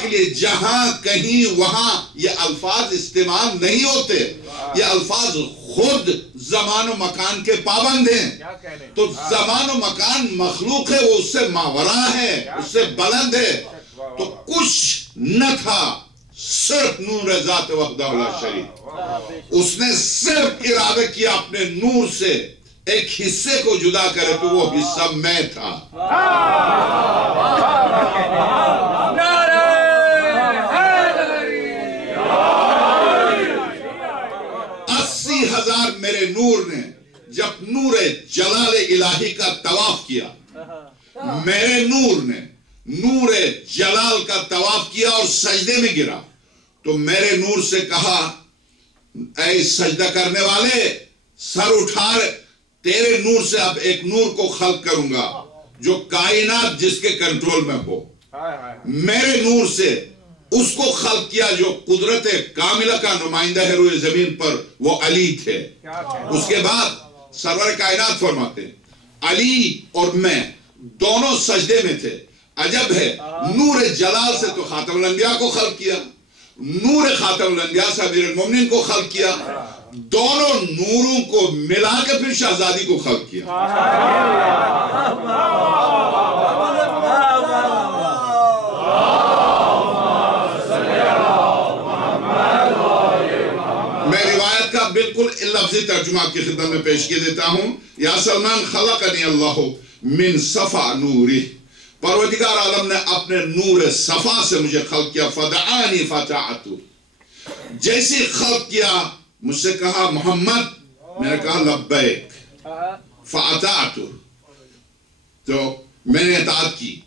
کے لیے جہاں کہیں وہاں یہ الفاظ استعمال نہیں ہوتے. یہ الفاظ خود زمان و مکان کے پابند ہیں. تو زمان و مکان مخلوق ہے, وہ اس سے ماورا ہے, اس سے بلند ہے. تو کچھ نہ تھا, صرف نور ذات وحدہ لا شریک. اس نے صرف ارادہ کیا اپنے نور سے ایک حصے کو جدا کرے, تو وہ حصہ میں تھا. 80,000 میرے نور نے جب نور جلال الہی کا طواف کیا, میرے نور نے نور جلال کا طواف کیا اور سجدے میں گرا, تو میرے نور سے کہا اے سجدہ کرنے والے سر اٹھا, تیرے نور سے اب ایک نور کو خلق کروں گا جو کائنات جس کے کنٹرول میں ہو. میرے نور سے اس کو خلق کیا جو قدرت کاملہ کا نمائندہ ہے روئے زمین پر, وہ علی تھے. اس کے بعد سرور کائنات فرماتے علی اور میں دونوں سجدے میں تھے. عجب ہے, نور جلال سے تو خاتم الانبیاء کو خلق کیا, نور خاتم الانبیاء سے امیر المومنین کو خلق کیا, دونوں نوروں کو ملا کے پھر شہزادی کو خلق کیا. میں روایت کا بالکل لفظی ترجمہ کی خدمت میں پیش کی دیتا ہوں. یا سلمان خلقنی اللہ من صفا نوری, پروردگار عالم نے اپنے نور صفا سے مجھے خلق کیا. فدعانی فتعتو, جیسی خلق کیا مجھ سے کہا محمد, میں نے کہا لبیک. فاطعتو, تو میں نے اطاعت کی.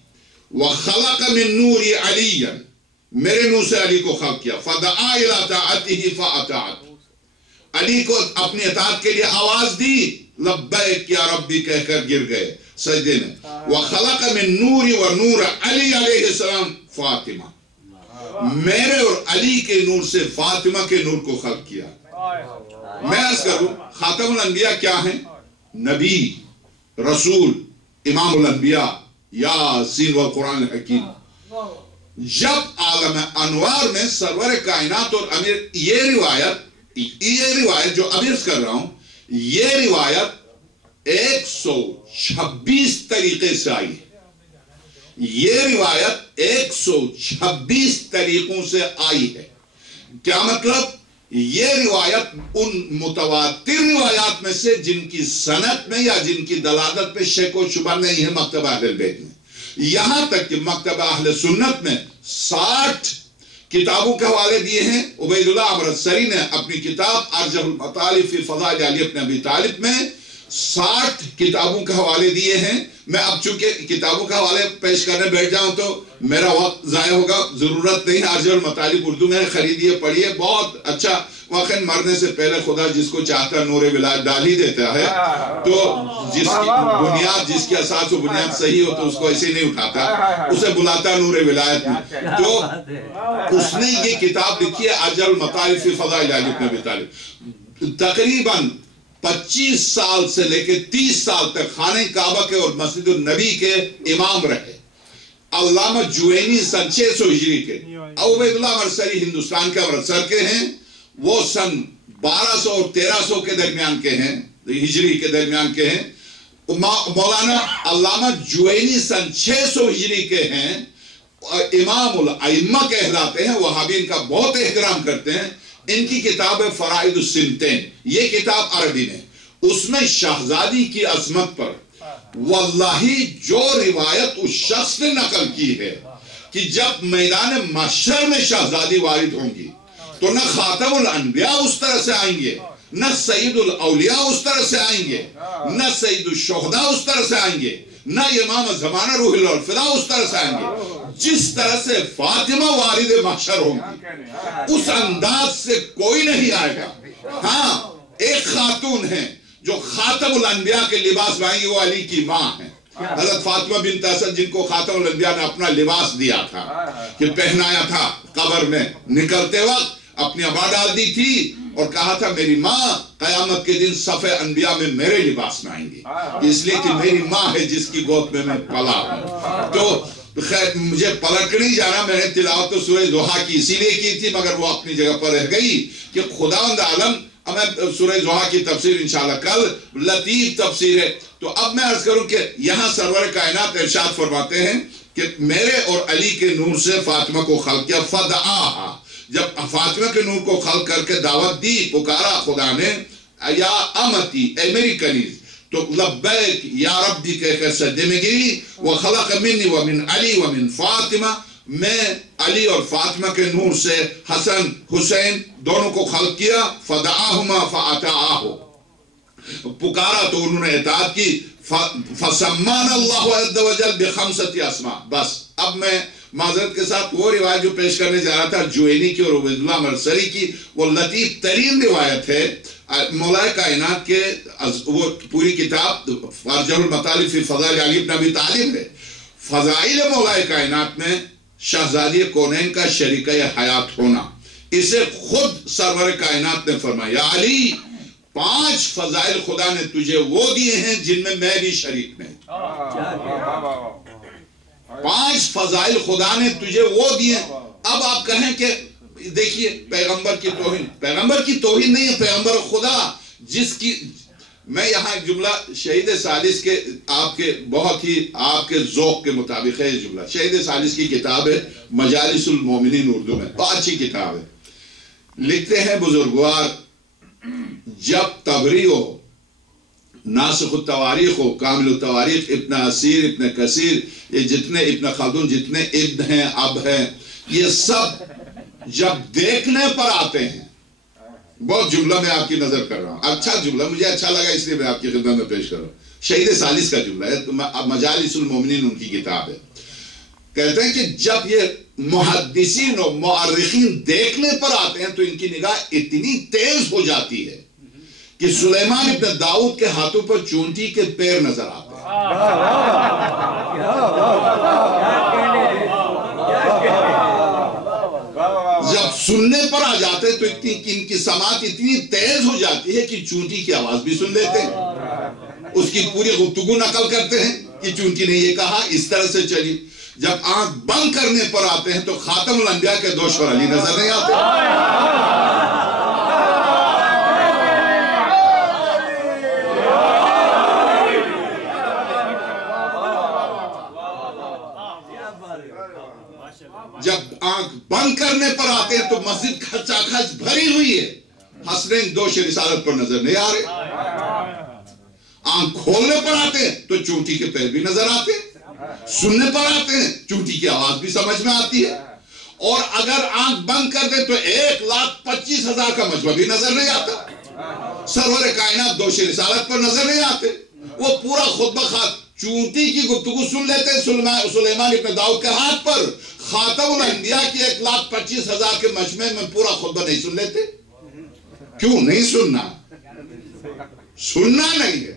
وخلق من نوری علی, میرے نور سے علی کو خلق کیا. فدعا الی طاعتہ فاطعت, علی کو اپنی اطاعت کے لیے آواز دی, لبیک یا ربی کہہ کر گر گئے سجدے میں. وخلق من نوری و نور علی علیہ السلام فاطمہ, میرے اور علی کے نور سے فاطمہ کے نور کو خلق کیا. میں عرض کروں خاتم الانبیاء کیا ہیں؟ نبی, رسول, امام الانبیاء, یاسین والقرآن الحکیم. جب عالم انوار میں سرور کائنات اور امیر, یہ روایت جو ابھی عرض کر رہا ہوں, یہ روایت 126 طریقے سے آئی ہے. یہ روایت 126 طریقوں سے آئی ہے. کیا مطلب؟ یہ روایت ان متواتر روایات میں سے جن کی سند میں یا جن کی دلالت پہ شک و شبہ نہیں ہے مکتبہ اہل بیت میں. یہاں تک کہ مکتبہ اہل سنت میں 60 کتابوں کے حوالے دیے ہیں. عبید اللہ امرتسری نے اپنی کتاب ارجح المطالب فی فضائل علی ابن ابی طالب میں 60 کتابوں کے حوالے دیے ہیں. میں اب چونکہ کتابوں کا حوالے پیش کرنے بیٹھ جاؤں تو میرا وقت ضائع ہوگا, ضرورت نہیں. ارجح المطالب اردو میں خریدیے, پڑھیے, بہت اچھا. واقعی مرنے سے پہلے خدا جس کو چاہتا نور ولایت ڈال ہی دیتا ہے. تو جس کی بنیاد, جس کی اساس و بنیاد صحیح ہو تو اس کو ایسے نہیں اٹھاتا, اسے بلاتا نور ولایت میں. تو اس نے یہ کتاب لکھی ہے ارجح المطالب فی فضائل علی ابن ابی طالب. تقریباً 25 سال سے لے کے 30 سال تک خانہ کعبہ کے اور مسجد النبی کے امام رہے. علامہ جوینی سن 600 ہجری کے, عبید اللہ امرتسری ہندوستان کے امرتسر کے ہیں, وہ سن 1200 اور 1300 کے درمیان کے ہیں, ہجری کے درمیان کے ہیں. مولانا علامہ جوینی سن 600 ہجری کے ہیں, امام الائمہ کہلاتے ہیں, وہابی ان کا بہت احترام کرتے ہیں. ان کی کتاب ہے فرائض السنتین, یہ کتاب عربی میں. اس میں شہزادی کی عظمت پر واللہ جو روایت اس شخص نے نقل کی ہے کہ جب میدان محشر میں شہزادی وارد ہوں گی تو نہ خاتم الانبیاء اس طرح سے آئیں گے, نہ سید الاولیاء اس طرح سے آئیں گے, نہ سید الشہداء اس طرح سے آئیں گے, نہ امام زمانہ روح اللہ الفدا اس طرح سے آئیں گے. جس طرح سے فاطمہ وارد محشر ہوں گی اس انداز سے کوئی نہیں آئے گا. ہاں, ایک خاتون ہے جو خاتم الانبیاء کے لباس میں آئیں گی, وہ علی کی ماں ہیں, حضرت فاطمہ بنت اسد, جن کو خاتم الانبیاء نے اپنا لباس دیا تھا, کہ پہنایا تھا قبر میں نکلتے وقت, اپنی عبا ڈال دی تھی اور کہا تھا میری ماں قیامت کے دن صف انبیاء میں میرے لباس میں آئیں گی, اس لیے کہ میری ماں ہے جس کی گود میں میں پلا ہوں. تو خیر مجھے پلٹ کے نہیں جانا، میں نے تلاوت تو سورہ ضحیٰ کی اسی لیے کی تھی، مگر وہ اپنی جگہ پر رہ گئی کہ خداوند عالم، اب میں سورہ ضحیٰ کی تفسیر انشاءاللہ کل، لطیف تفسیر ہے۔ تو اب میں عرض کروں کہ یہاں سرور کائنات ارشاد فرماتے ہیں کہ میرے اور علی کے نور سے فاطمہ کو خلق کیا، فدعاہا، جب فاطمہ کے نور کو خلق کر کے دعوت دی، پکارا خدا نے، یا امتی، اے میری کنیز، تو لبیک یا ربی کہہ کر سجدے میں گری، وخلق منی ومن علی ومن فاطمہ، میں علی اور فاطمہ کے نور سے حسن حسین دونوں کو خلق کیا، فدعاہما فاطاعاہو، پکارا تو انہوں نے اطاعت کی، فسمان اللہ عز وجل بخمسۃ اسماء۔ بس اب میں معذرت کے ساتھ وہ روایت جو پیش کرنے جا رہا تھا جوینی کی اور عبید اللہ مرسری کی، وہ لطیف ترین روایت ہے مولا کائنات کے، وہ پوری کتاب فارجہ المطالب فی فضائل علی بن ابی طالب ہے۔ فضائل مولا کائنات میں شہزادی کونین کا شریکہ حیات ہونا، اسے خود سرور کائنات نے فرمایا، یا علی 5 فضائل خدا نے تجھے وہ دیے ہیں جن میں میں بھی شریک نہیں۔ 5 فضائل خدا نے تجھے وہ دیے ہیں۔ اب آپ کہیں کہ دیکھیے پیغمبر کی توہین، پیغمبر کی توہین نہیں ہے، پیغمبر خدا جس کی، میں یہاں جملہ شہید ثالث کے آپ کے بہت ہی آپ کے ذوق کے مطابق ہے جملہ، شہید ثالث کی کتاب ہے مجالس المومنین اردو میں، بہت اچھی کتاب ہے۔ لکھتے ہیں بزرگوار، جب طبری ہو، ناسخ التواریخ ہو، کامل التواریخ، ابن اسیر، ابن کثیر، یہ جتنے ابن خلدون، جتنے ابن ہیں اب ہیں، یہ سب جب دیکھنے پر آتے ہیں، بہت جملہ میں آپ کی نظر کر رہا ہوں، اچھا جملہ مجھے اچھا لگا اس لیے میں آپ کی خدمت میں پیش کر رہا ہوں، شہید ثالث کا جملہ ہے، مجالس المومنین ان کی کتاب ہے۔ کہتے ہیں کہ جب یہ محدثین و مؤرخین دیکھنے پر آتے ہیں تو ان کی نگاہ اتنی تیز ہو جاتی ہے کہ سلیمان ابن داؤد کے ہاتھوں پر چونٹی کے پیر نظر آتے ہیں۔ جب سننے پر آ جاتے تو ان کی سماعت اتنی تیز ہو جاتی ہے کہ چونٹی کی آواز بھی سن لیتے ہیں، اس کی پوری گفتگو نقل کرتے ہیں کہ چونٹی نے یہ کہا، اس طرح سے چلی۔ جب آنکھ بند کرنے پر آتے ہیں تو خاتم الانبیاء کے دوشور علی نظر نہیں آتے۔ جب آنکھ بند کرنے پر آتے ہیں تو مسجد کھچا کھچ بھری ہوئی ہے، حسنین دوش رسالت پر نظر نہیں آ رہے۔ آنکھ کھولنے پر آتے ہیں تو چونٹی کے پیر بھی نظر آتے ہیں، سننے پر آتے ہیں چونٹی کی آواز بھی سمجھ میں آتی ہے، اور اگر آنکھ بند کر دے تو 1,25,000 کا مجمع بھی نظر نہیں آتا۔ سرور کائنات دوش رسالت پر نظر نہیں آتے، وہ پورا خطبہ چونٹی کی گفتگو سن لیتے ہیں سلیمان ابن داؤد کے ہاتھ پر، خاتم الانبیاء کی 1,25,000 کے مجمع میں پورا خطبہ نہیں سن لیتے۔ کیوں نہیں سننا؟ سننا نہیں ہے۔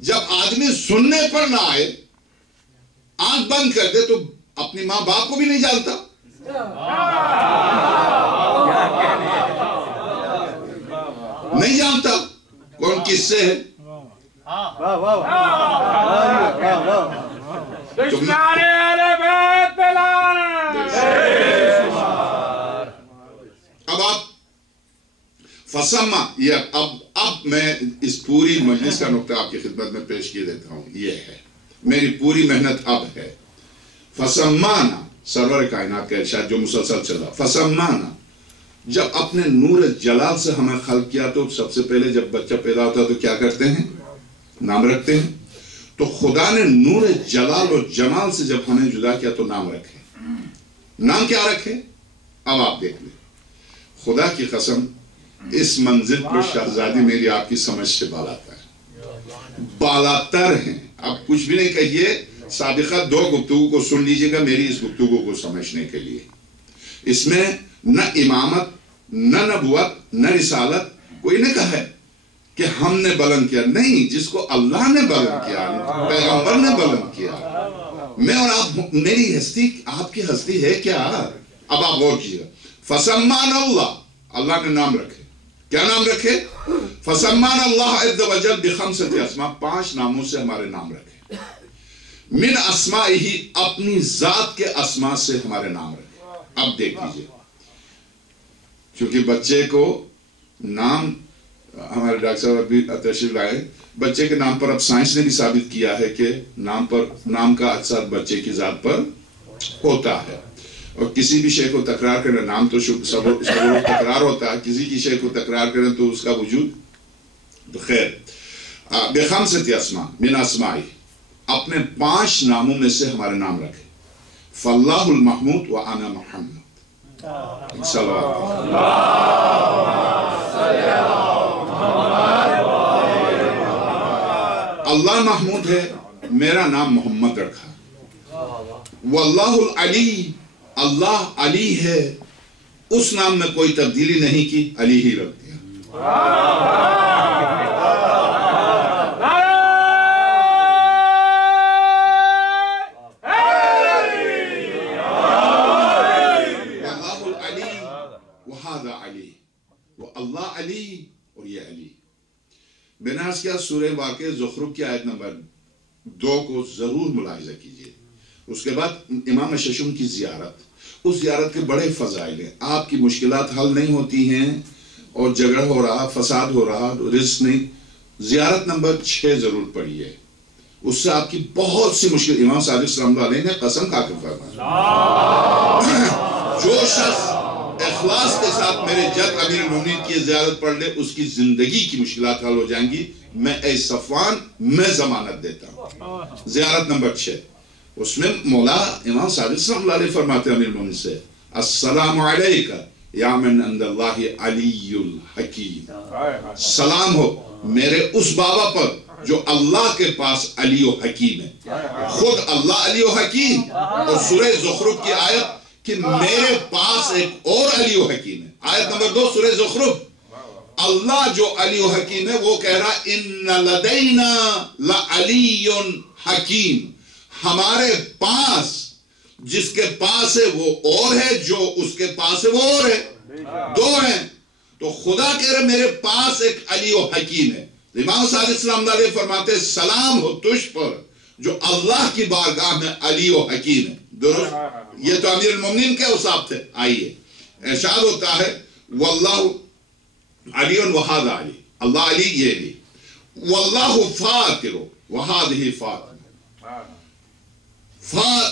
جب آدمی سننے پر نہ آئے، آنکھ بند کر دے تو اپنی ماں باپ کو بھی نہیں جانتا۔ نہیں جانتا کون کس سے ہے۔ اب آپ فسمہ، یہ اب میں اس پوری مجلس کا نقطہ آپ کی خدمت میں پیش کیے دیتا ہوں، یہ ہے میری پوری محنت اب ہے۔ فسمانا، سرور کائنات کا ارشاد جو مسلسل چلا، فسمانا، جب اپنے نور جلال سے ہمیں خلق کیا تو سب سے پہلے جب بچہ پیدا ہوتا تو کیا کرتے ہیں؟ نام رکھتے ہیں۔ تو خدا نے نور جلال اور جمال سے جب ہمیں جدا کیا تو نام رکھے۔ نام کیا رکھے؟ اب آپ دیکھ لیں، خدا کی قسم اس منزل پر شہزادی میری آپ کی سمجھ سے بالاتر ہے، بالاتر ہیں۔ اب کچھ بھی نہیں کہیے، سابقہ 2 گفتگو کو سن لیجئے گا میری اس گفتگو کو سمجھنے کے لیے۔ اس میں نہ امامت، نہ نبوت، نہ رسالت کوئی نے کہا ہے کہ ہم نے بلند کیا، نہیں، جس کو اللہ نے بلند کیا، پیغمبر نے بلند کیا۔ میں اور آپ، میری ہستی آپ کی ہستی ہے کیا؟ اب آپ غور کیجئے، فسمان اللہ، اللہ نے نام رکھے۔ کیا نام رکھے؟ فسمان اللہ عز وجل بخمسۃ اسماء، 5 ناموں سے ہمارے نام رکھے۔ من اسمائہی اپنی ذات کے اسماء سے ہمارے نام رکھے. اب دیکھ لیجئے، چونکہ بچے کو نام، ہمارے ڈاکٹر صاحب ابھی تشریف لائے، بچے کے نام پر اب سائنس نے بھی ثابت کیا ہے کہ نام کا اثر بچے کی ذات پر ہوتا ہے. اور کسی بھی شے کو تکرار کرنا، نام تو سب تکرار ہوتا ہے، کسی کی شے کو تکرار کریں تو اس کا وجود خیر. بخمسۃ اسماء من اسمائی، اپنے 5 ناموں میں سے ہمارے نام رکھے. فاللہ المحمود وانا محمد. اللہ محمود ہے، میرا نام محمد رکھا. واللہ العلی، اللہ علی ہے، اس نام میں کوئی تبدیلی نہیں کی، علی ہی رکھ دیا. واللہ العلی وہذا علی، وہ اللہ علی اور یہ علی. بناس کیا سورہ واقع زخرف کی آیت نمبر 2 کو ضرور ملاحظہ کیجئے. اس کے بعد امام ششم کی زیارت، اس زیارت کے بڑے فضائل ہیں. آپ کی مشکلات حل نہیں ہوتی ہیں اور جھگڑا ہو رہا، فساد ہو رہا، رزق نہیں، زیارت نمبر 6 ضرور پڑھیے. اس سے آپ کی بہت سی مشکل، امام صادق صلی اللہ علیہ نے قسم کھا کے فرمایا، جو شخص اخلاص کے ساتھ میرے جد امیر المومنین کی زیارت پڑھ لے، اس کی زندگی کی مشکلات حل ہو جائیں گی. میں اے صفوان، میں ضمانت دیتا ہوں. زیارت نمبر 6، اس میں مولا امام صادق صلی اللہ علیہ فرماتے ہیں امیر المومنین سے، السلام علیکہ یا من عند اللہ علی الحکیم. سلام ہو میرے اس بابا پر جو اللہ کے پاس علی و حکیم ہے. خود اللہ علی و حکیم، اور سورہ زخرف کی آیت کہ میرے پاس ایک اور علی و حکیم ہے. آیت نمبر 2 سورہ زخرف، اللہ جو علی و حکیم ہے وہ کہہ رہا ان لدینا لعلی حکیم، ہمارے پاس جس کے پاس ہے وہ اور ہے، جو اس کے پاس ہے وہ اور ہے، 2 ہیں. تو خدا کہہ رہا میرے پاس ایک علی و حکیم ہے. امام صادق صلی اللہ علیہ فرماتے سلام ہو تجھ پر جو اللہ کی بارگاہ میں علی و حکیم ہے. درست؟ یہ تو امیر المومنین کے حساب تھے. آئیے ارشاد ہوتا ہے واللہ علی وہذا علی، اللہ علی یہ علی. واللہ فاطر وہذہ فاطمہ،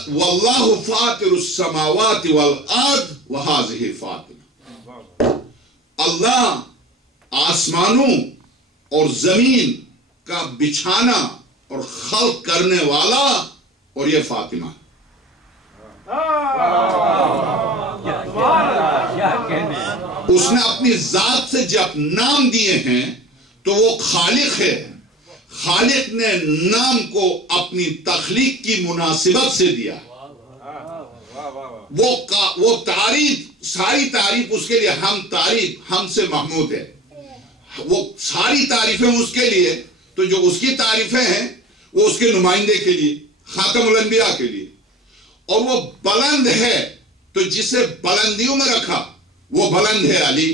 واللہ فاطر السماوات والارض وہذہ فاطمہ. اللہ آسمانوں اور زمین کا بچھانا اور خلق کرنے والا، اور یہ فاطمہ. اس نے اپنی ذات سے جب نام دیے ہیں تو وہ خالق ہے. خالق نے نام کو اپنی تخلیق کی مناسبت سے دیا. وہ تعریف، ساری تعریف اس کے لیے، ہم سے محمود ہے. وہ ساری تعریفیں اس کے لیے، تو جو اس کی تعریفیں ہیں وہ اس کے نمائندے کے لیے، خاتم الانبیاء کے لیے. اور وہ بلند ہے تو جسے بلندیوں میں رکھا وہ بلند ہے علی.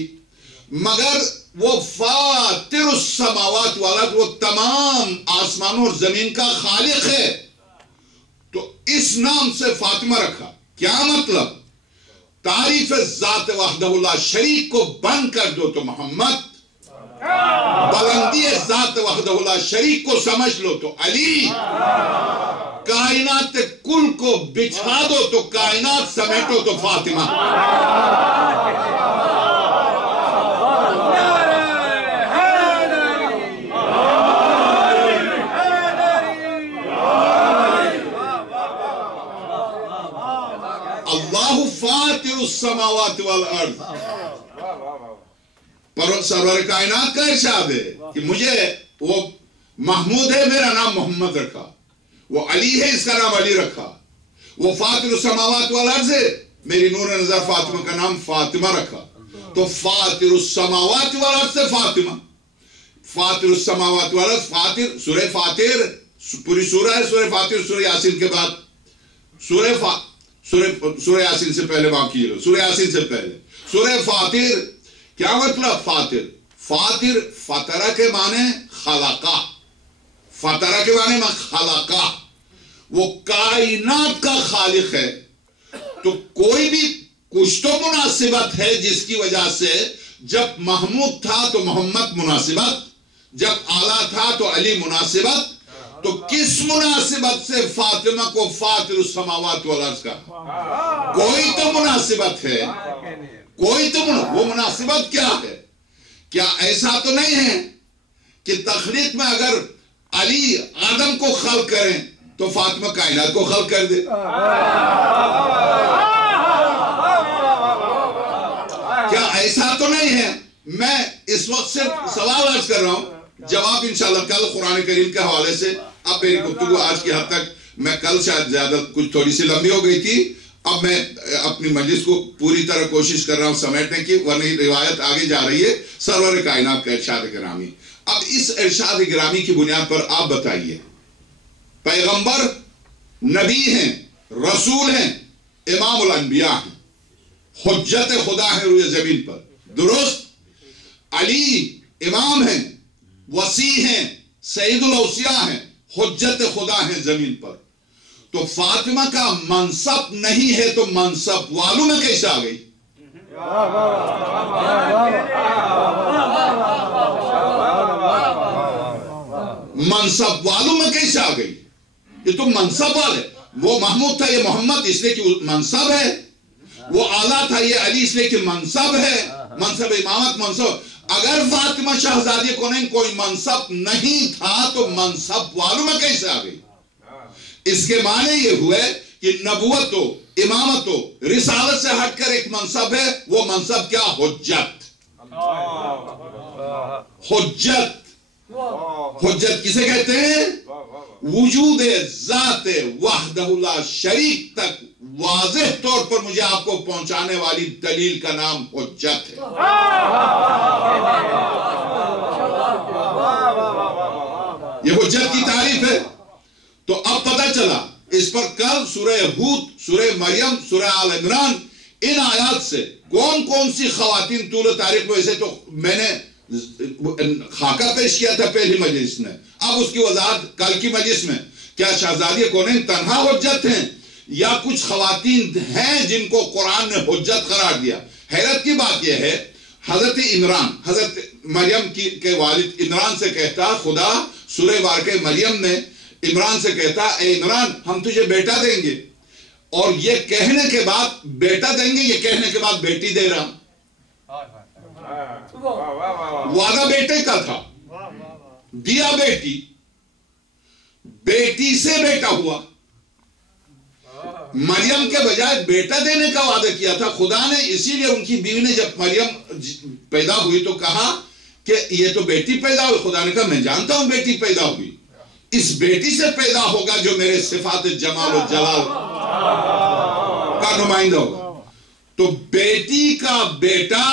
مگر وہ فاطر السماوات والارض، وہ تمام آسمانوں اور زمین کا خالق ہے. تو اس نام سے فاطمہ رکھا. کیا مطلب؟ تعریف ذات وحدہ لا شریک کو بند کر دو تو محمد، بلندی ذات وحدہ لا شریک کو سمجھ لو تو علی، کائنات کل کو بچھا دو تو کائنات سمیٹو تو فاطمہ. اللہ فاطر السماوات والارض، پر سرور کائنات کا ارشاد ہے کہ مجھے وہ محمود ہے، میرا نام محمد رکھا. وہ علی ہے، اس کا نام علی رکھا. وہ فاطر السماوات والارض ہے، میری نور نظر فاطمہ کا نام فاطمہ رکھا. تو فاطر السماوات والارض سے فاطمہ، فاطر السماوات والارض. فاطر، سورہ فاطر پوری سورہ ہے. سورہ فاطر سورہ یاسین کے بعد، سورہ یاسین سے پہلے واقعی ہے، سورہ یاسین سے پہلے سورہ فاطر. کیا مطلب فاطر؟ فاطر فطرہ کے معنی خلقہ، فطرہ کے معنی میں خلقہ. وہ کائنات کا خالق ہے، تو کوئی بھی کچھ تو مناسبت ہے جس کی وجہ سے جب محمود تھا تو محمد مناسبت، جب اعلیٰ تھا تو علی مناسبت، تو کس مناسبت سے فاطمہ کو فاطر السماوات والارض کا؟ کوئی تو مناسبت ہے، کوئی تو وہ مناسبت کیا ہے؟ کیا ایسا تو نہیں ہے کہ تخلیق میں اگر علی آدم کو خلق کریں تو فاطمہ کائنات کو خلق کر دے؟ کیا ایسا تو نہیں ہے؟ میں اس وقت صرف سوال عرض کر رہا ہوں، جواب انشاءاللہ کل قرآن کریم کے حوالے سے. اب میری گفتگو آج کی حد تک، میں کل شاید زیادہ کچھ تھوڑی سی لمبی ہو گئی تھی، اب میں اپنی مجلس کو پوری طرح کوشش کر رہا ہوں سمیٹنے کی، ورنہ روایت آگے جا رہی ہے سرور کائنات کا ارشاد گرامی. اب اس ارشاد گرامی کی بنیاد پر آپ بتائیے، پیغمبر نبی ہیں، رسول ہیں، امام الانبیاء ہیں، حجت خدا ہے روئے زمین پر، درست؟ علی امام ہیں، وسیع ہیں، سید الاوصیاء ہیں، حجت خدا ہیں زمین پر. تو فاطمہ کا منصب نہیں ہے تو منصب والوں میں کیسے آ گئی؟ منصب والوں میں کیسے آ گئی؟ یہ تو منصب والے، وہ محمود تھا یہ محمد اس لیے کہ منصب ہے، وہ اعلیٰ تھا یہ علی اس لیے کہ منصب ہے، منصب امامت منصب. اگر فاطمہ شہزادی کونین کوئی منصب نہیں تھا تو منصب والوں میں کیسے آ گئی؟ اس کے معنی یہ ہوئے کہ نبوت و امامت و رسالت سے ہٹ کر ایک منصب ہے، وہ منصب کیا؟ حجت. حجت، حجت کسے کہتے ہیں؟ وجود ذات وحدہ لا شریک تک واضح طور پر مجھے آپ کو پہنچانے والی دلیل کا نام حجت ہے. یہ حجت کی تعریف ہے. تو اب پتہ چلا اس پر کل سورہ ہود، سورہ مریم، سورہ آل عمران، ان آیات سے کون کون سی خواتین طول تاریخ میں، اسے تو میں نے خاکہ پیش کیا تھا پہلی مجلس میں، اب اس کی وضاحت کل کی مجلس میں. کیا شہزادی کونین تنہا حجت ہیں یا کچھ خواتین ہیں جن کو قرآن نے حجت قرار دیا؟ حیرت کی بات یہ ہے، حضرت عمران، حضرت مریم کے والد عمران سے کہتا خدا سورہ بارکہ مریم میں عمران سے کہتا، اے عمران ہم تجھے بیٹا دیں گے، اور یہ کہنے کے بعد بیٹا دیں گے، یہ کہنے کے بعد بیٹی دے رہا. وعدہ بیٹے کا تھا، دیا بیٹی، بیٹی سے بیٹا ہوا. مریم کے بجائے بیٹا دینے کا وعدہ کیا تھا خدا نے. اسی لیے ان کی بیوی نے جب مریم پیدا ہوئی تو کہا کہ یہ تو بیٹی پیدا ہوئی. خدا نے کہا میں جانتا ہوں بیٹی پیدا ہوئی، اس بیٹی سے پیدا ہوگا جو میرے صفات جمال و جلال کا نمائندہ ہوگا. تو بیٹی کا بیٹا،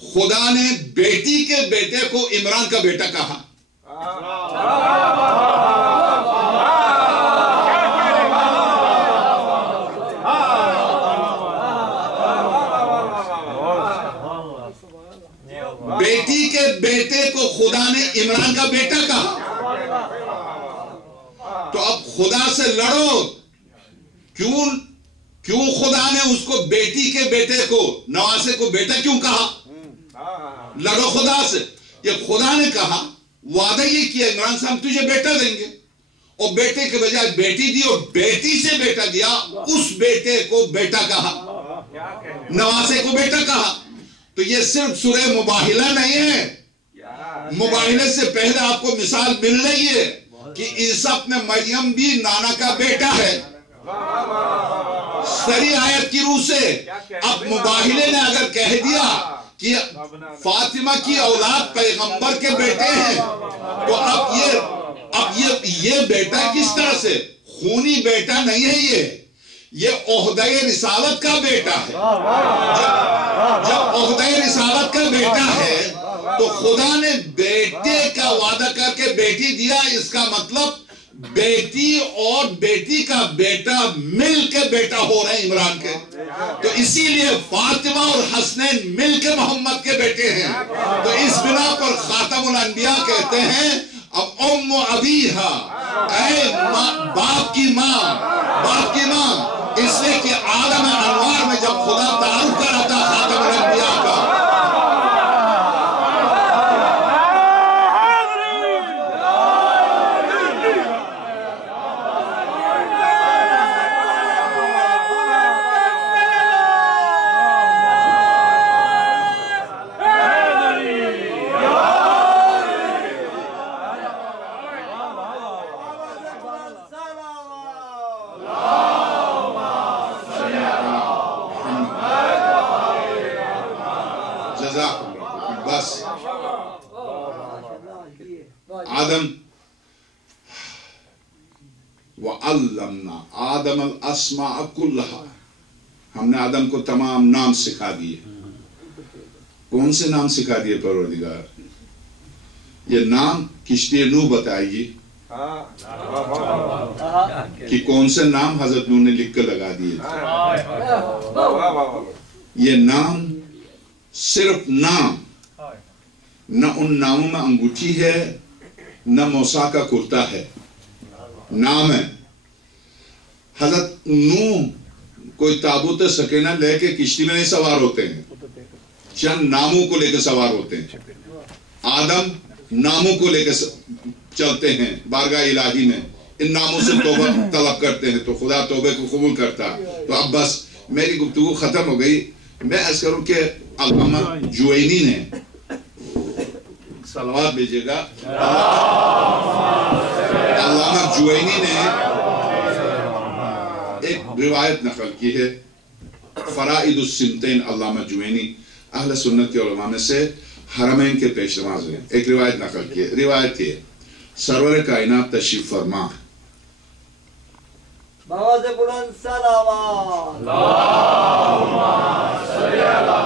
خدا نے بیٹی کے بیٹے کو عمران کا بیٹا کہا. بیٹی کے بیٹے کو خدا نے عمران کا بیٹا کہا. تو اب خدا سے لڑو، کیوں خدا نے اس کو بیٹی کے بیٹے کو، نواسے کو بیٹا کیوں کہا؟ لڑو خدا سے. یہ خدا نے کہا، وعدہ یہ کیا عمران صاحب تجھے بیٹا دیں گے، اور بیٹے کے بجائے بیٹی دی اور بیٹی سے بیٹا دیا. اس بیٹے کو بیٹا کہا، نواسے کو بیٹا کہا. تو یہ صرف سورہ مباہلہ نہیں ہے، مباہلے سے پہلے آپ کو مثال مل رہی ہے کہ عیسیٰ ابن مریم بھی نانا کا بیٹا ہے، سری آیت کی روح سے. اب مباہلے نے اگر کہہ دیا کہ فاطمہ کی اولاد پیغمبر کے بیٹے ہیں، تو اب یہ بیٹا کس طرح سے؟ خونی بیٹا نہیں ہے، یہ عہدہ رسالت کا بیٹا ہے. جب عہدہ رسالت کا بیٹا ہے تو خدا نے بیٹے کا وعدہ کر کے بیٹی دیا. اس کا مطلب بیٹی اور بیٹی کا بیٹا مل کے بیٹا ہو رہے ہیں عمران کے. تو اسی لیے فاطمہ اور حسنین مل کے محمد کے بیٹے ہیں. تو اس بنا پر خاتم الانبیاء کہتے ہیں اب ام ابیہا، اے باپ کی ماں، اس لیے کہ عالم انوار میں جب خدا تعارف کر رہا تھا خاتم الانبیاء کا، بس آدم وَعَلَّمْنَا آدم الْأَسْمَاءَ كُلَّهَا، ہم نے آدم کو تمام نام سکھا دیے۔ کون سے نام سکھا دیے پروردگار؟ یہ نام کشتی نوح بتائے گی کہ کون سے نام حضرت نوح نے لکھ کر لگا دیے تھے۔ یہ نام صرف نام، نہ ان ناموں میں انگوٹھی ہے نہ موسیٰ کا کرتا ہے، نام ہے۔ حضرت نوح کوئی تابوت سکینہ لے کے کشتی میں نہیں سوار ہوتے ہیں، چند ناموں کو لے کے سوار ہوتے ہیں۔ آدم ناموں کو لے کے چلتے ہیں بارگاہ الہی میں، ان ناموں سے توبہ طلب کرتے ہیں تو خدا توبے کو قبول کرتا۔ تو اب بس میری گفتگو ختم ہو گئی۔ میں عرض کروں کہ علامہ جوینی نے، صلوات بھیجیے گا، علامہ جوینی نے ایک روایت نقل کی ہے، فرائد السنتین، علامہ جوینی اہل سنت کے علماء میں سے حرمین کے پیش نماز ہیں، ایک روایت نقل کی ہے۔ روایت یہ سرور کائنات تشریف فرما، باواز بلند سلامات، اللہم صلی علی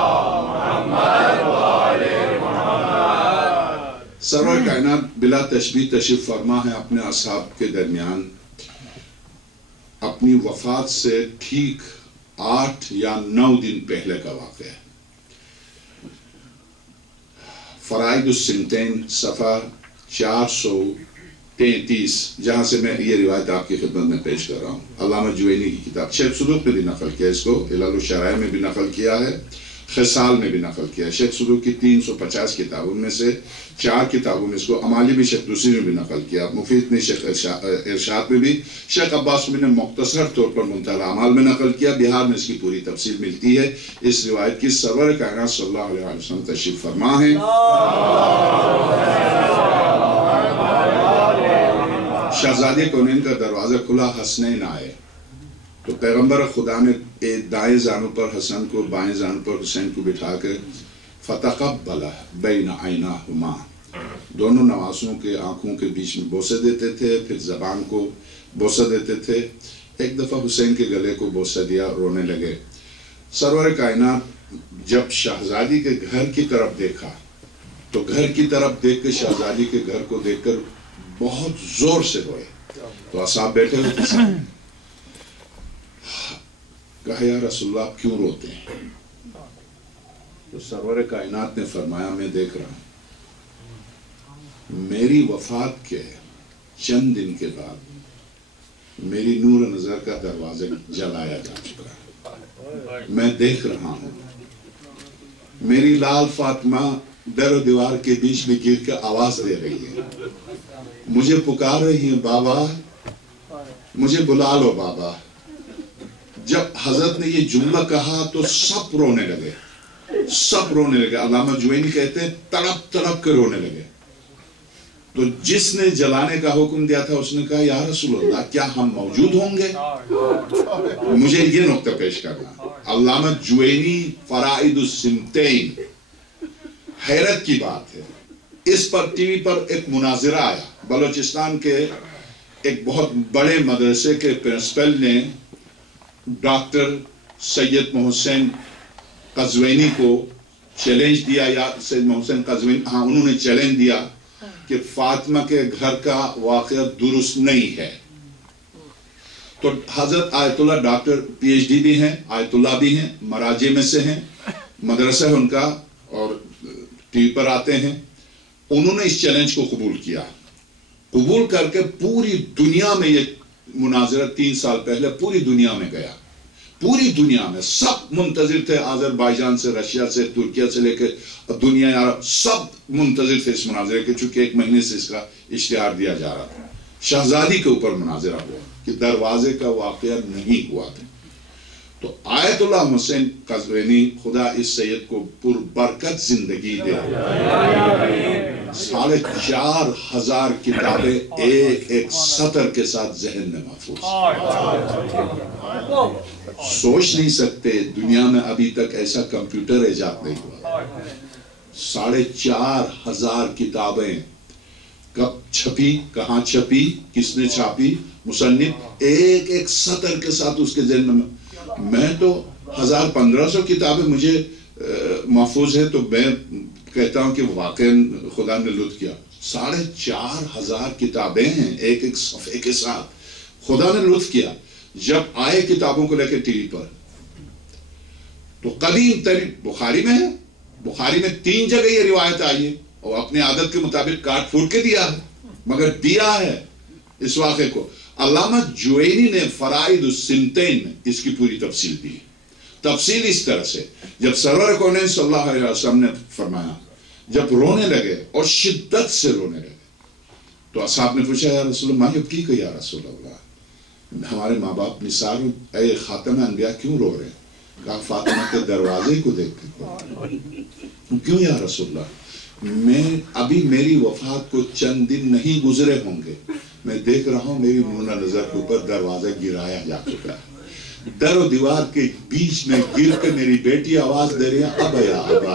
محمد و آل محمد۔ سرور کائنات بلا تشبیہ تشریف فرما ہے اپنے اصحاب کے درمیان۔ اپنی وفات سے ٹھیک 8 یا 9 دن پہلے کا واقعہ ہے۔ فرائد السنتین صفحہ 433، جہاں سے میں یہ روایت آپ کی خدمت میں پیش کر رہا ہوں، علامہ جوینی کی کتاب، شیخ صدوق میں بھی نقل کیا اس کو، علل الشرائع میں بھی نقل کیا ہے، خصال میں بھی نقل کیا ہے۔ شیخ صدوق کی 350 کتابوں میں سے 4 کتابوں میں اس کو، امالی بھی شیخ دوسری میں بھی نقل کیا، مفید نے شیخ ارشاد میں بھی، شیخ عباس میں نے مختصر طور پر منتہی الاعمال میں نقل کیا۔ بہار میں اس کی پوری تفصیل ملتی ہے اس روایت کی۔ سرور کائنات صلی اللہ علیہ وسلم تشریف فرما ہے۔ شہزادی کونین کا دروازہ کھلا، حسنین آئے تو پیغمبر خدا نے دائیں زانوں پر حسن کو، بائیں زانوں پر حسین کو بٹھا کر فتقبل بین عیناہما، دونوں نواسوں کے آنکھوں کے بیچ میں بوسے دیتے تھے، پھر زبان کو بوسہ دیتے تھے۔ ایک دفعہ حسین کے گلے کو بوسہ دیا، رونے لگے۔ سرور کائنات جب شہزادی کے گھر کی طرف دیکھا تو گھر کی طرف دیکھ کے شہزادی کے گھر کو دیکھ کر بہت زور سے روئے۔ تو اصحاب بیٹھے ہوئے تھے، کہا یا رسول اللہ آپ کیوں روتے ہیں؟ تو سرور کائنات نے فرمایا میں دیکھ رہا ہوں میری وفات کے چند دن کے بعد میری نور نظر کا دروازہ جلایا جا چکا ہے، میں دیکھ رہا ہوں میری لال فاطمہ در و دیوار کے بیچ میں گر کے آواز دے رہی ہے، مجھے پکار رہی ہیں بابا مجھے بلا لو بابا۔ جب حضرت نے یہ جملہ کہا تو سب رونے لگے، سب رونے لگے۔ علامہ جوینی کہتے ہیں تڑپ تڑپ کے رونے لگے۔ تو جس نے جلانے کا حکم دیا تھا اس نے کہا یا رسول اللہ کیا ہم موجود ہوں گے؟ مجھے یہ نقطہ پیش کرنا، علامہ جوینی فرائد السنتین، حیرت کی بات ہے۔ اس پر ٹی وی پر ایک مناظرہ آیا، بلوچستان کے ایک بہت بڑے مدرسے کے پرنسپل نے ڈاکٹر سید محسن قزوینی کو چیلنج دیا، یا سید محسن قزوینی، ہاں انہوں نے چیلنج دیا کہ فاطمہ کے گھر کا واقعہ درست نہیں ہے۔ تو حضرت آیت اللہ ڈاکٹر پی ایچ ڈی بھی ہیں، آیت اللہ بھی ہیں، مراجع میں سے ہیں، مدرسہ ہے ان کا اور ٹی وی پر آتے ہیں۔ انہوں نے اس چیلنج کو قبول کیا قبول کر کے پوری دنیا میں یہ مناظرہ 3 سال پہلے پوری دنیا میں گیا. پوری دنیا میں سب منتظر تھے، آذربائیجان سے، رشیا سے، ترکیہ سے لے کے دنیا عرب سب منتظر تھے اس مناظرے کے، چونکہ 1 مہینے سے اس کا اشتہار دیا جا رہا تھا. شہزادی کے اوپر مناظرہ ہوا کہ دروازے کا واقعہ نہیں ہوا تھا. تو آیت اللہ حسین قزوینی، خدا اس سید کو پربرکت زندگی دے. 4,500 کتابیں ایک سطر کے ساتھ ذہن میں محفوظ. سوچ نہیں سکتے دنیا میں ابھی تک ایسا کمپیوٹر ایجاد نہیں ہوا. 4,500 کتابیں کب چھپی، کہاں چھپی، کس نے چھاپی، مصنف ایک سطر کے ساتھ اس کے ذہن میں تو 1,500 کتابیں مجھے محفوظ ہے، تو میں کہتا ہوں کہ واقعا خدا نے لطف کیا. 4,500 کتابیں ہیں ایک صفحے کے ساتھ. خدا نے لطف کیا. جب آئے کتابوں کو لے کے ٹی وی پر تو قدیم ترین بخاری میں ہے، بخاری میں 3 جگہ یہ روایت آئی ہے اور اپنے عادت کے مطابق کاٹ پھوٹ کے دیا ہے، مگر دیا ہے اس واقعے کو. علامہ جوینی نے فرائض السنتین میں اس کی پوری تفصیل دی. تفصیل اس طرح سے، جب سرور کونین صلی اللہ علیہ وسلم نے فرمایا، جب رونے لگے اور شدت سے رونے لگے تو اصحاب نے پوچھا یا رسول اللہ یب کی کہ یا رسول اللہ ہمارے ماں باپ نثار، اے خاتم انبیاء کیوں رو رہے ہیں؟ کہا فاطمہ کے دروازے کو دیکھ کے. کیوں یا رسول اللہ؟ میں ابھی میری وفات کو چند دن نہیں گزرے ہوں گے، میں دیکھ رہا ہوں میری نونہ نظر کے اوپر دروازہ گرایا جا چکا ہے. در و دیوار کے بیچ میں گر کے میری بیٹی آواز دے رہی ہے ابا یا ابا،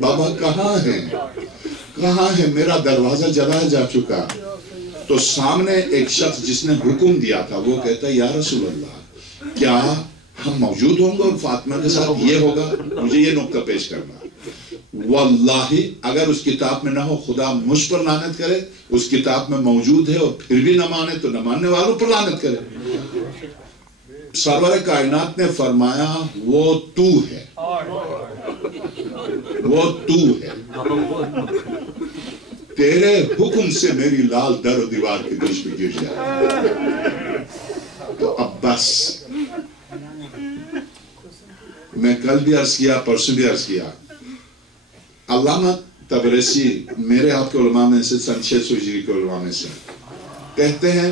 بابا کہاں ہیں، کہاں ہے، میرا دروازہ جلایا جا چکا. تو سامنے ایک شخص جس نے حکم دیا تھا وہ کہتا ہے یا رسول اللہ کیا ہم موجود ہوں گے اور فاطمہ کے ساتھ یہ ہوگا؟ مجھے یہ نقطہ پیش کرنا. واللہ اگر اس کتاب میں نہ ہو خدا مجھ پر لعنت کرے، اس کتاب میں موجود ہے اور پھر بھی نہ مانے تو نہ ماننے والوں پر لعنت کرے. سرور کائنات نے فرمایا وہ تو ہے، وہ تو ہے، تیرے حکم سے میری لال در و دیوار کے بیچ میں گر جائے. تو اب بس میں کل بھی عرض کیا، پرسوں بھی عرض کیا، علامہ تبریسی میرے آپ کے علماء میں سے سن 600 ہجری کے علماء میں سے کہتے ہیں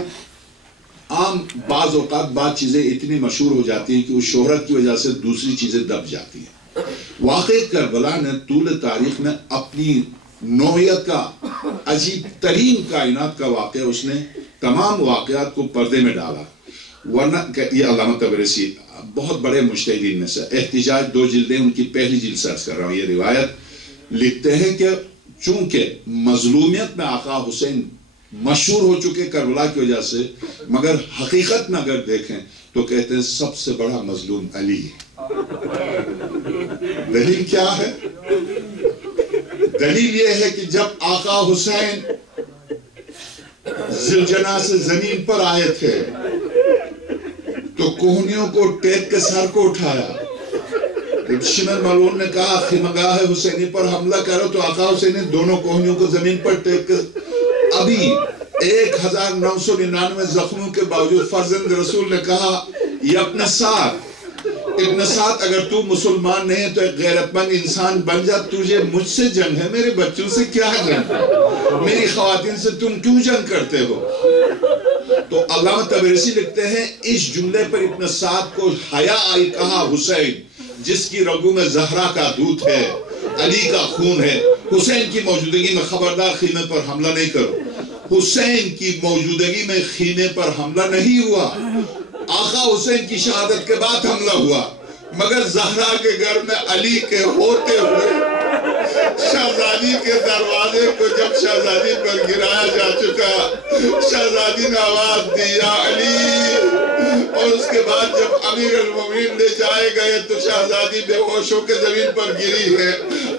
عام بعض اوقات بعض چیزیں اتنی مشہور ہو جاتی ہیں کہ اس شہرت کی وجہ سے دوسری چیزیں دب جاتی ہیں. واقعی کربلا نے طول تاریخ میں اپنی نوعیت کا عجیب ترین کائنات کا واقعہ اس نے تمام واقعات کو پردے میں ڈالا. ورنہ یہ علامہ تبریسی بہت بڑے مجتہدین میں سے، احتجاج 2 جلدیں ان کی پہلی جلد سے عرض کر رہا ہوں. یہ روایت لکھتے ہیں کہ چونکہ مظلومیت میں آقا حسین مشہور ہو چکے کربلا کی وجہ سے، مگر حقیقت میں اگر دیکھیں تو کہتے ہیں سب سے بڑا مظلوم علی ہے. دلیل کیا ہے؟ دلیل یہ ہے کہ جب آقا حسین زلجنہ سے زمین پر آئے تھے تو کوہنیوں کو ٹیک کے سر کو اٹھایا. جب شمر ملعون نے کہا خیمگاہ حسینی پر حملہ کرو تو آقا حسین نے دونوں کوہنیوں کو زمین پر ٹیک کے ابھی 1999 زخموں کے باوجود فرزند رسول نے کہا یہ ابن سعد اگر تو مسلمان نہیں ہے تو ایک غیرت مند انسان بن جا. تجھے مجھ سے جنگ ہے، میرے بچوں سے کیا جنگ ہے، میری خواتین سے تم کیوں جنگ کرتے ہو؟ تو علامہ تبریسی لکھتے ہیں اس جملے پر ابن سعد کو حیا آئی. کہا حسین جس کی رگوں میں زہرا کا دودھ ہے، علی کا خون ہے، حسین کی موجودگی میں خبردار خیمے پر حملہ نہیں کرو. حسین کی موجودگی میں خیمے پر حملہ نہیں ہوا، آقا حسین کی شہادت کے بعد حملہ ہوا، مگر زہرا کے گھر میں علی کے ہوتے ہوئے شہزادی کے دروازے کو جب شہزادی پر گرایا جا چکا، شہزادی نے آواز دی یا علی، اور اس کے بعد جب امیر المومنین لے جائے گئے تو شہزادی بے ہوش ہو کے زمین پر گری ہے.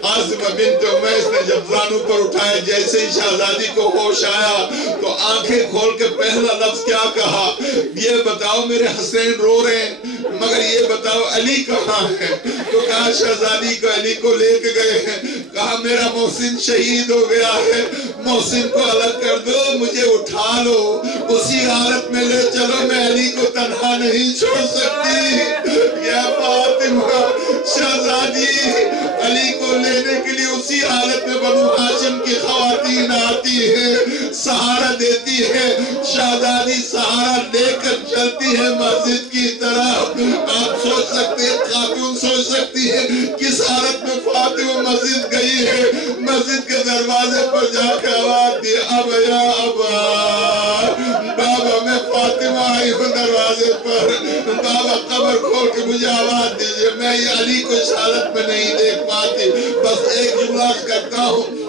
عاصمہ بنت امیس نے جب زانوں پر اٹھائے، جیسے ہی شہزادی کو ہوش آیا تو آنکھیں کھول کے پہلا لفظ کیا کہا؟ یہ بتاؤ میرے حسین رو رہے ہیں، مگر یہ بتاؤ علی کہاں ہے؟ تو کہا شہزادی کو علی کو لے کے گئے ہیں. کہا میرا محسن شہید ہو گیا ہے، محسن کو الگ کر دو، مجھے اٹھا لو، اسی حالت میں لے چلو، میں علی کو تنہا نہیں چھوڑ سکتی۔ یا فاطمہ شہزادی علی کو لینے کے لیے اسی حالت میں بنو ہاشم کی خواتین آتی ہیں، سہارا دیتی ہے، شہزادی سہارا لے کر چلتی ہے مسجد کی طرف۔ آپ سوچ سکتے ہیں، خاتون سوچ سکتی ہے کس حالت میں فاطمہ مسجد گئی ہے۔ مسجد کے دروازے پر جا کے آواز دی، ابا یا ابا، بابا میں فاطمہ آئی ہوں دروازے پر، بابا قبر کھول کے مجھے آواز دیجئے، میں یہ علی کو اس حالت میں نہیں دیکھ پاتی۔ بس ایک جملہ کرتا ہوں،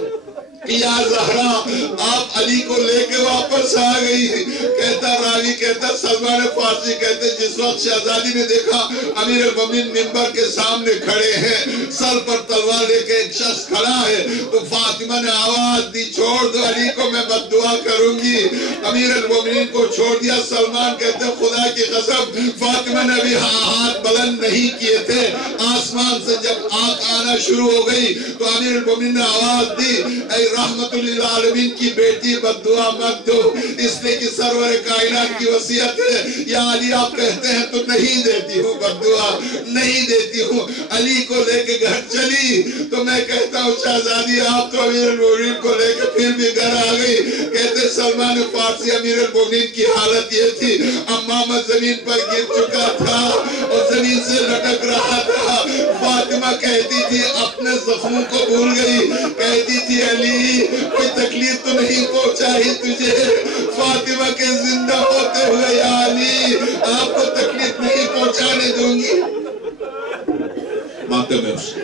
یا زہرا آپ علی کو لے کے واپس آ گئی۔ کہتا راوی کہتا سلمان فارسی کہتے جس وقت شہزادی نے دیکھا امیر المومنین منبر کے سامنے کھڑے ہیں، سر پر تلوار لے کے ایک شخص کھڑا ہے، تو فاطمہ نے آواز دی چھوڑ دو علی کو، میں بد دعا کروں گی۔ امیر المومنین کو چھوڑ دیا۔ سلمان کہتے خدا کی قسم فاطمہ نے بھی ہاتھ بلند نہیں کیے تھے، آسمان سے جب آگ آنا شروع ہو گئی تو امیر المومنین نے آواز دی، اے رحمت للعالمین کی بیٹی بد دعا مت دو، اس لئے کہ سرور کائنات کی وصیت ہے۔ یا علی آپ کہتے ہیں تو نہیں دیتی ہوں بد دعا، نہیں دیتی ہوں۔ علی کو لے کے گھر چلی تو میں کہتا ہوں شہزادی آپ تو امیر المومنین کو لے کے پھر بھی گھر آ گئی۔ کہتے سلمان فارسی امیر المومنین کی حالت یہ تھی، امامہ زمین پر گر چکا تھا اور زمین سے لٹک رہا تھا۔ فاطمہ کہتی تھی اپنے زخموں کو بھول گئی، کہتی تھی علی کوئی تکلیف تو نہیں پہنچائی تجھے؟ فاطمہ کے زندہ ہوتے ہوئے یا علی آپ کو تکلیف نہیں پہنچانے دوں گی۔ ماتم ہے اس